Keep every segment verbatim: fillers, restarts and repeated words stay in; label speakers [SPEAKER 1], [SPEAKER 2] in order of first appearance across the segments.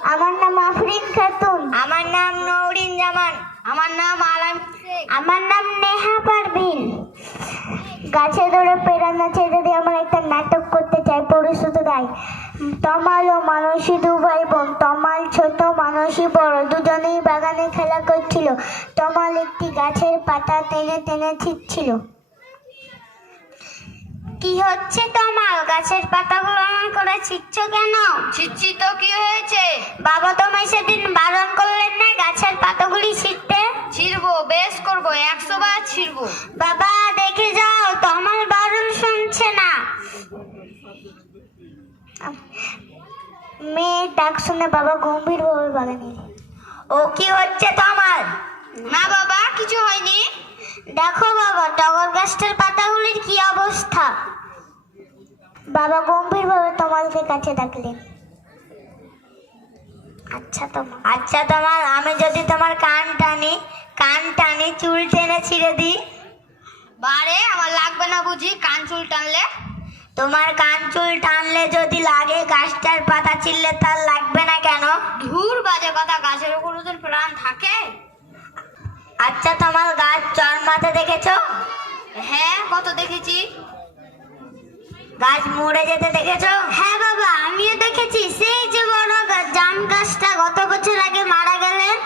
[SPEAKER 1] আমার নাম আফরিন খাতুন।
[SPEAKER 2] আমার নাম নৌরিন জামান।
[SPEAKER 3] আমার নাম আলাম।
[SPEAKER 1] আমার নাম নেহা পারভিন। গাছে ধরে প্রেরণা ছেড়ে দিয়ে আমার একটা নাটক করতে চাই। পরিশ্রুত গাই, তমাল ও মানসী দু ভাই বোন। তমাল ছোট, মানসী বড়। দুজনেই বাগানে খেলা করছিল। তমাল একটি গাছের পাতা টেনে টেনে ছিঁড়ছিল। কি হচ্ছে তমাল? গাছের পাতাগুলো এমন করে ছিঁড়ছ কেন?
[SPEAKER 3] ছিচ্ছি তো, কি হয়েছে?
[SPEAKER 1] বাবা তোমায় সেদিন বারণ করলেন না গাছের পাতাগুলি ছিঁড়তে?
[SPEAKER 3] ছিড়বো, বেশ করবো, একশো বার ছিড়বো।
[SPEAKER 1] বাবা দেখে যাও, তমাল বারণ শুনছে না। মেয়ের ডাক শুনে বাবা গম্ভীর ভাবে বাগানে। ও কি হচ্ছে তমাল?
[SPEAKER 3] না বাবা, কিছু হয়নি।
[SPEAKER 1] দেখো বাবা, টগর গাছটার পাতাগুলির কি অবস্থা। বাবা গম্ভীর ভাবে তমালকে কাছে ডাকলেন। আচ্ছা তমাল,
[SPEAKER 2] আচ্ছা তমাল, আমি যদি তোমার কান টানি কান টানি চুল টেনে ছিঁড়ে দিই?
[SPEAKER 3] বারে, আমার লাগবে না বুঝি কান চুল টানলে?
[SPEAKER 2] তোমার কান চুল টানলে যদি লাগে, গাছটার পাতা ছিঁড়লে তার লাগবে না কেন?
[SPEAKER 3] ধুর বাজে কথা, গাছের উপর ওদের প্রাণ থাকে?
[SPEAKER 2] আচ্ছা তমাল, গাছ জন্মাতে দেখেছো?
[SPEAKER 3] হ্যাঁ, কত দেখেছি।
[SPEAKER 2] গাছ মরে যেতে দেখেছো?
[SPEAKER 1] হ্যাঁ বাবা, আমিও দেখেছি। সেই যে বড় গা- জাম গাছটা গত বছর আগে মারা গেলেন।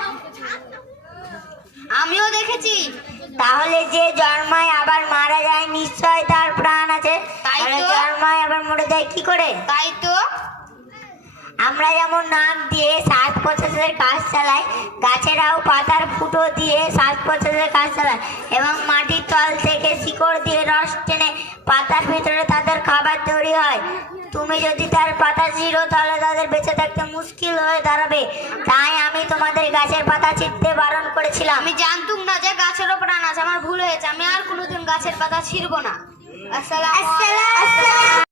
[SPEAKER 3] আমিও দেখেছি।
[SPEAKER 2] তাহলে যে জন্মায় আবার মারা যায়, নিশ্চয় তার প্রাণ আছে।
[SPEAKER 3] তাই
[SPEAKER 2] তাহলে
[SPEAKER 3] তো।
[SPEAKER 2] জন্মায় আবার মরে যায় কি করে?
[SPEAKER 3] তাই তো।
[SPEAKER 2] আমরা যেমন নাক দিয়ে শ্বাস প্রশ্বাসের কাজ চালাই, গাছেরাও পাতার ফুটো দিয়ে শ্বাস প্রশ্বাসের কাজ চালায় এবং মাটির তল থেকে শিকড় দিয়ে রস টেনে পাতার ভিতরে তাদের খাবার তৈরি হয়। তুমি যদি তার পাতা ছিঁড়ো, তাহলে তাদের বেঁচে থাকতে মুশকিল হয়ে দাঁড়াবে। তাই আমি তোমাদের গাছের পাতা ছিঁড়তে বারণ করেছিলাম।
[SPEAKER 3] আমি জানতুম না যে গাছেরও প্রাণ আছে, আমার ভুল হয়েছে। আমি আর কোনোদিন গাছের পাতা ছিঁড়বো না। আসসালামু আলাইকুম।